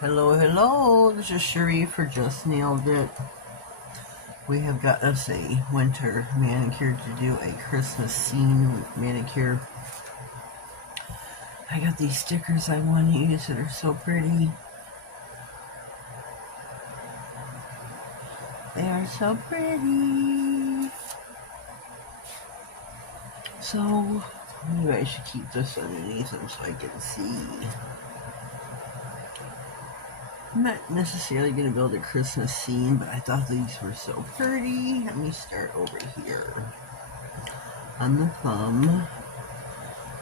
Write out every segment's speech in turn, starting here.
Hello, this is Cherie for Just Nailed It. We have got us a winter manicure to do a Christmas scene manicure. I got these stickers I want to use that are so pretty. They are so pretty. So, maybe I should keep this underneath them so I can see. I'm not necessarily going to build a Christmas scene, but I thought these were so pretty. Let me start over here. On the thumb,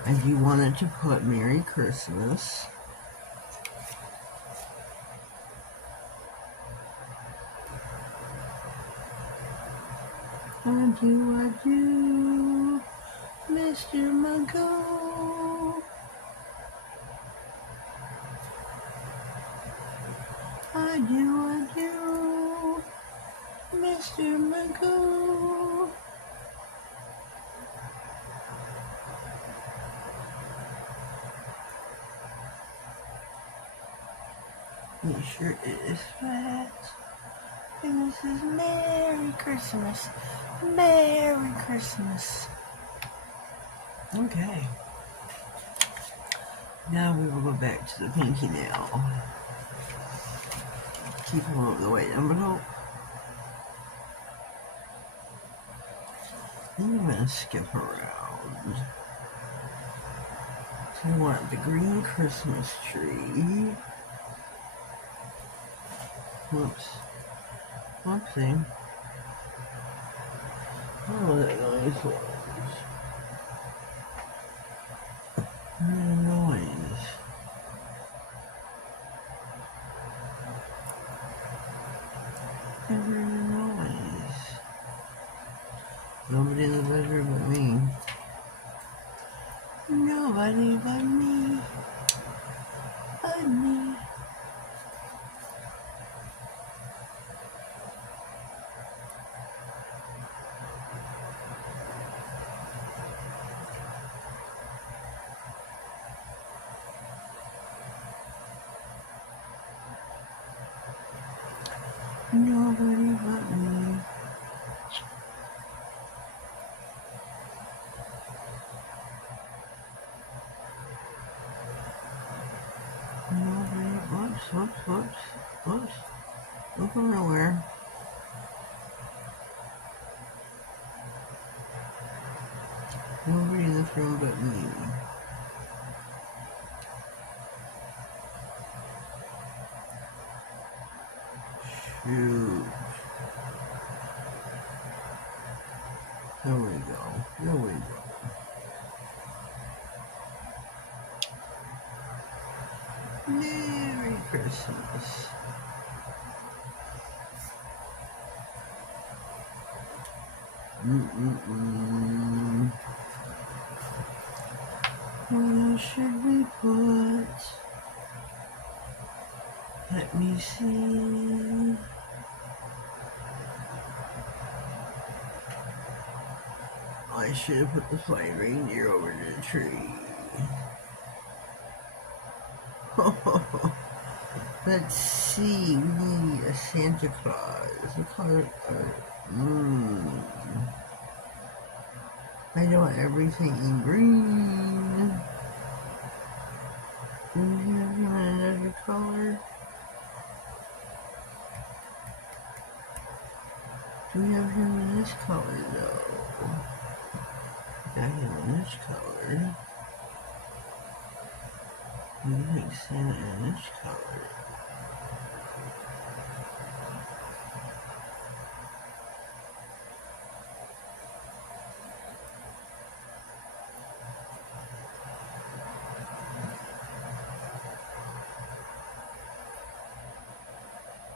I do wanted to put Merry Christmas. I do, Mr. Mungo. I do, Mr. Mungo. Make sure it is flat. And this is Merry Christmas. Merry Christmas. Okay. Now we will go back to the pinky nail. Keep them over the white envelope. Then I'm going to skip around. So we want the green Christmas tree. Whoops. Whoopsie. Oh, that noise was. Noise. Every noise. Nobody in the bedroom but me. Nobody but me. But me. Nobody but me. Nobody, whoops. Don't go nowhere. Nobody in this room but me. Shoot. There we go. Merry Christmas. What should we put? Let me see. I should have put the flying reindeer over the tree. Let's see, we need a Santa Claus. The color I want everything in green. Do we have him in another color? Do we have him in this color though? Got him in this color. We like Santa in this color.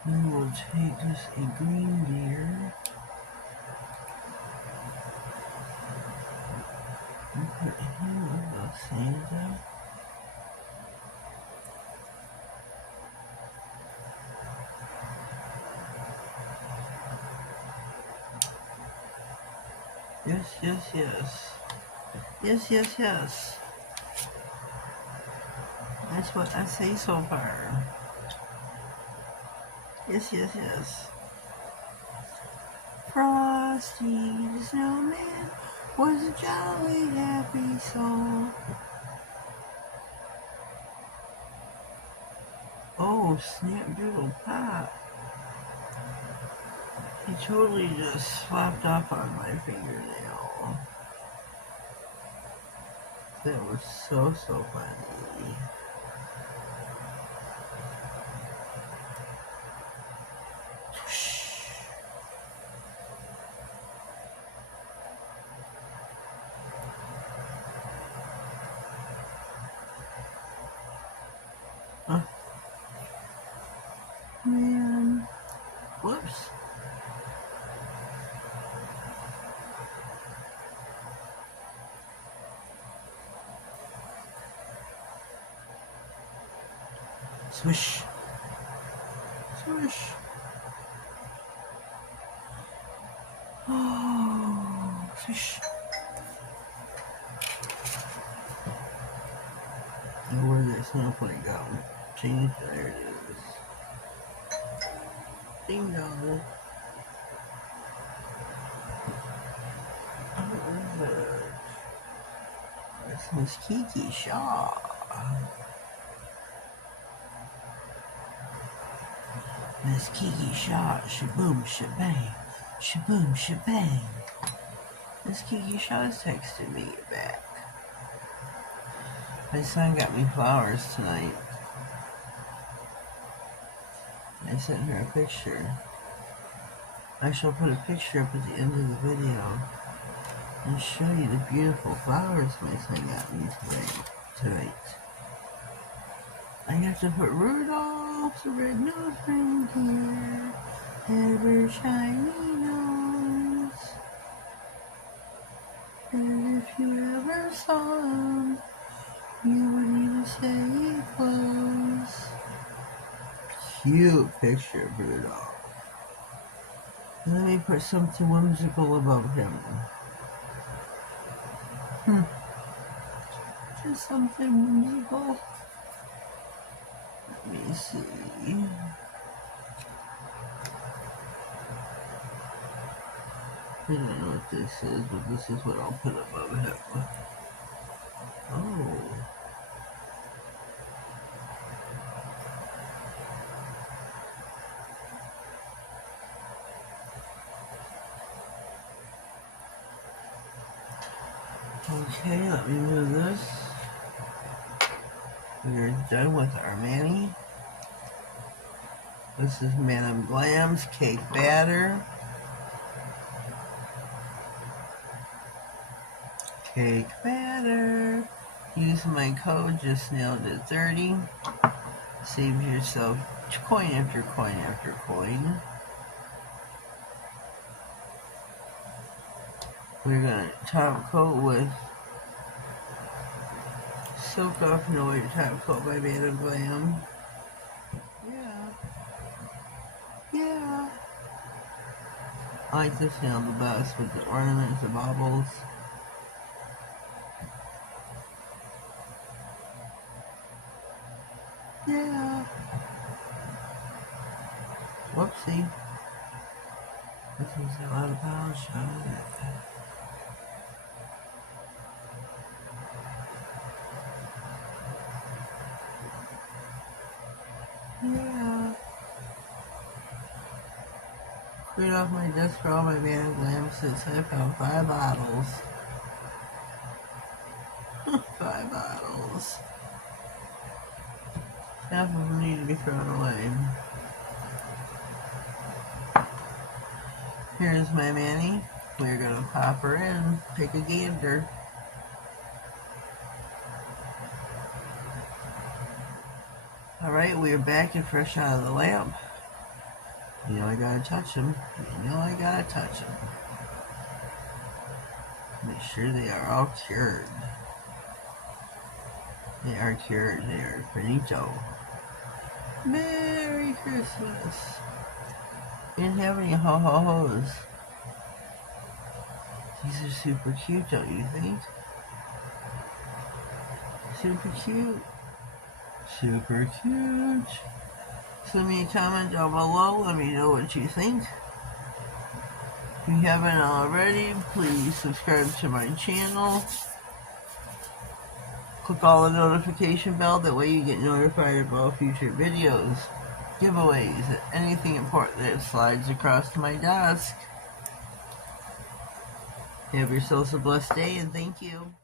Then we'll take just a green deer. And put him above Santa. Yes. That's what I say so far. Yes, yes, yes. Frosty the Snowman was a jolly happy soul. Oh, snap doodle pop. He totally just slapped off on my fingernail. That was so funny. Huh? Man. Whoops. Swish. Swish. Oh, swish. Now where did that snowflake go? Change, there it is. Ding dong. What is that? That's Miss Kiki Shaw. Miss Kiki Shaw, shaboom, shabang, shaboom, shabang. Miss Kiki Shaw's texted me back. My son got me flowers tonight. I sent her a picture. I shall put a picture up at the end of the video and show you the beautiful flowers my son got me tonight. I got to put Rudolph the red-nosed reindeer, ever shiny nose. And if you ever saw him, you would even say it close. Cute picture of Rudolph. Let me put something whimsical about him. Just something whimsical. Let me see. I don't know what this is, but this is what I'll put above him. Oh. Okay, let me move this. We're done with our Manny. This is Madam Glam's cake batter. Cake batter. Use my code Just.nailedIt 30. Save yourself coin after coin after coin. We're going to top coat with Soak Off No White Top Coat by Madam Glam. Yeah. I like this nail the best with the ornaments, the baubles. Yeah. Whoopsie. This one's got a lot of polish on it. Yeah. Cleared off my desk for all my Madam Glam since I found 5 bottles. 5 bottles. Half of them need to be thrown away. Here's my Manny. We're going to pop her in. Take a gander. Alright, we're back and fresh out of the lamp. You know I gotta touch them. Make sure they are all cured. They are cured. They are finito. Merry Christmas. Didn't have any ho-ho-hos. These are super cute, don't you think? Super cute. Super cute. Send me a comment down below. Let me know what you think. If you haven't already, please subscribe to my channel. Click on the notification bell. That way you get notified about future videos, giveaways, anything important that slides across my desk. Have yourselves a blessed day, and thank you.